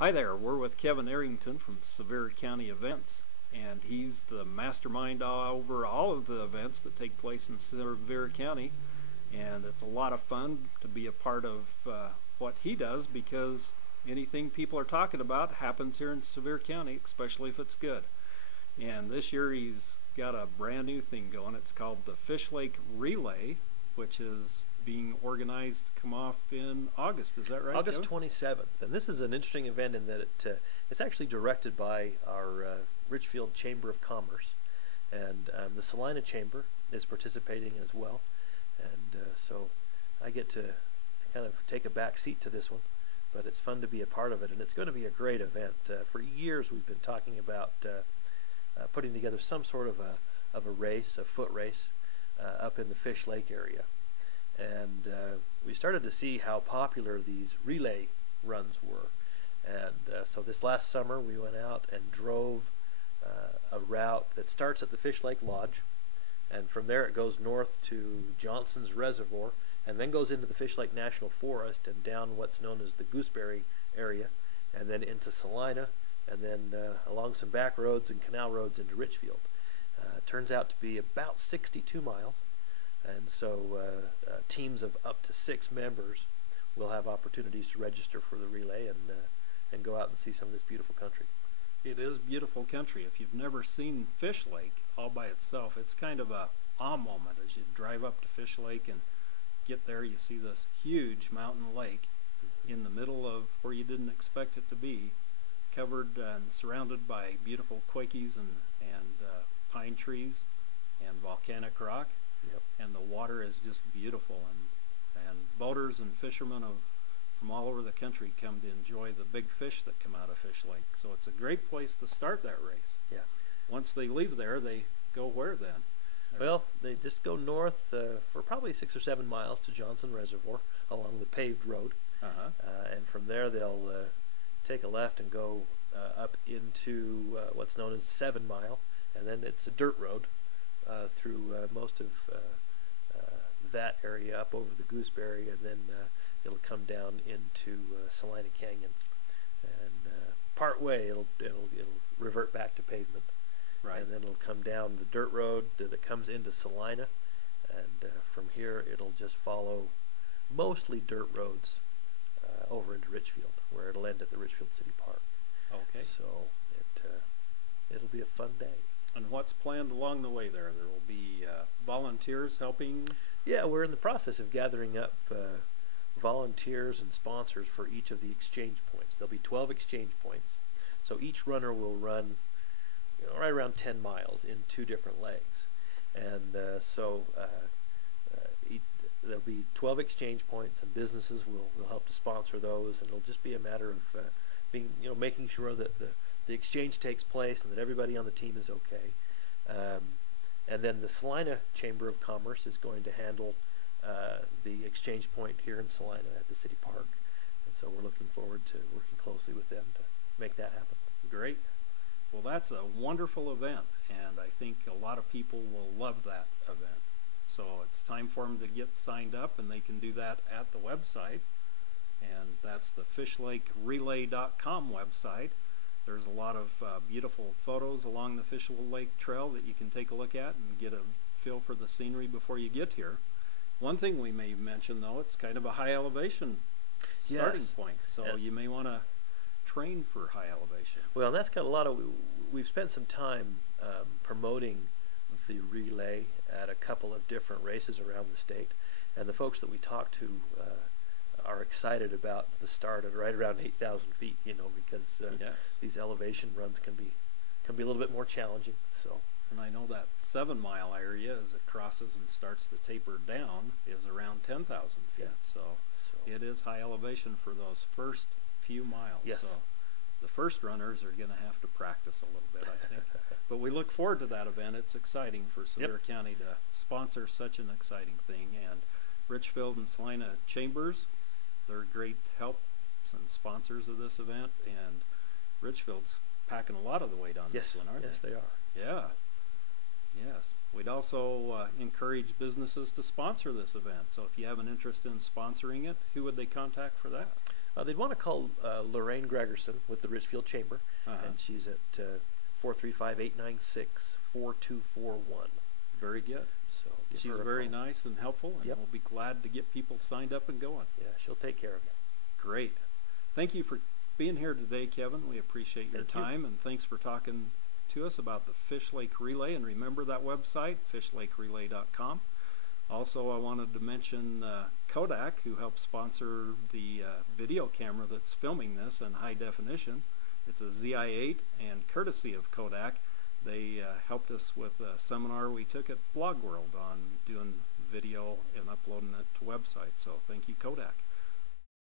Hi there, we're with Kevin Arrington from Sevier County Events, and he's the mastermind over all of the events that take place in Sevier County, and it's a lot of fun to be a part of what he does, because anything people are talking about happens here in Sevier County, especially if it's good. And this year he's got a brand new thing going. It's called the Fish Lake Relay, which is being organized to come off in August. Is that right, August Kevin? 27th. And this is an interesting event in that it's actually directed by our Richfield Chamber of Commerce. And the Salina Chamber is participating as well. And so I get to kind of take a back seat to this one. But it's fun to be a part of it. And it's going to be a great event. For years we've been talking about putting together some sort of a race, a foot race, up in the Fish Lake area. And we started to see how popular these relay runs were. And so this last summer we went out and drove a route that starts at the Fish Lake Lodge, and from there it goes north to Johnson's Reservoir, and then goes into the Fish Lake National Forest and down what's known as the Gooseberry area, and then into Salina, and then along some back roads and canal roads into Richfield. Turns out to be about 62 miles. And so teams of up to 6 members will have opportunities to register for the relay and go out and see some of this beautiful country. It is beautiful country. If you've never seen Fish Lake all by itself, it's kind of a awe moment as you drive up to Fish Lake and get there. You see this huge mountain lake in the middle of where you didn't expect it to be, covered and surrounded by beautiful quakies and pine trees and volcanic rock. Yep. And the water is just beautiful, and boaters and fishermen from all over the country come to enjoy the big fish that come out of Fish Lake. So it's a great place to start that race. Yeah. Once they leave there, they go where then? Well, they just go north for probably 6 or 7 miles to Johnson Reservoir along the paved road. And from there they'll take a left and go up into what's known as 7 Mile, and then it's a dirt road through most of that area up over the Gooseberry, and then it'll come down into Salina Canyon, and part way it'll revert back to pavement, Right. and then it'll come down the dirt road that comes into Salina, and from here it'll just follow mostly dirt roads over into Richfield, where it'll end at the Richfield City Park. Okay. So it'll be a fun day. And what's planned along the way there? There will be volunteers helping? Yeah, we're in the process of gathering up volunteers and sponsors for each of the exchange points. There'll be 12 exchange points. So each runner will run right around 10 miles in 2 different legs. And there'll be 12 exchange points, and businesses will help to sponsor those, and it'll just be a matter of making sure that the exchange takes place and that everybody on the team is okay. And then the Salina Chamber of Commerce is going to handle the exchange point here in Salina at the city park. And so we're looking forward to working closely with them to make that happen. Great. Well, that's a wonderful event, and I think a lot of people will love that event. So it's time for them to get signed up, and they can do that at the website. And that's the fishlakerelay.com website. There's a lot of beautiful photos along the Fish Lake Trail that you can take a look at and get a feel for the scenery before you get here. One thing we may mention, though, it's kind of a high elevation starting point, so you may want to train for high elevation. Well, and that's got a lot of, we've spent some time promoting the relay at a couple of different races around the state, and the folks that we talk to are excited about the start at right around 8,000 feet, because Yes. these elevation runs can be a little bit more challenging. So, And I know that 7 Mile area, as it crosses and starts to taper down, is around 10,000 feet. Yeah. So it is high elevation for those first few miles. Yes. So the first runners are going to have to practice a little bit, I think. But we look forward to that event. It's exciting for Sevier County to sponsor such an exciting thing. And Richfield and Salina Chambers, they're great helps and sponsors of this event. And Richfield's packing a lot of the weight on this one, aren't they? Yes, they are. Yeah. Yes. We'd also encourage businesses to sponsor this event. So if you have an interest in sponsoring it, who would they contact for that? They'd want to call Lorraine Gregerson with the Richfield Chamber, and she's at 435-896-4241. Very good. So give She's her a very call. nice and helpful, and Yep. we'll be glad to get people signed up and going. Yeah, she'll take care of you. Great. Thank you for being here today, Kevin. We appreciate your Thank you. time, and thanks for talking to us about the Fish Lake Relay. And remember that website, fishlakerelay.com. Also, I wanted to mention Kodak, who helped sponsor the video camera that's filming this in high definition. It's a ZI-8, and courtesy of Kodak, they helped us with a seminar we took at Blog World on doing video and uploading it to websites. So thank you, Kodak.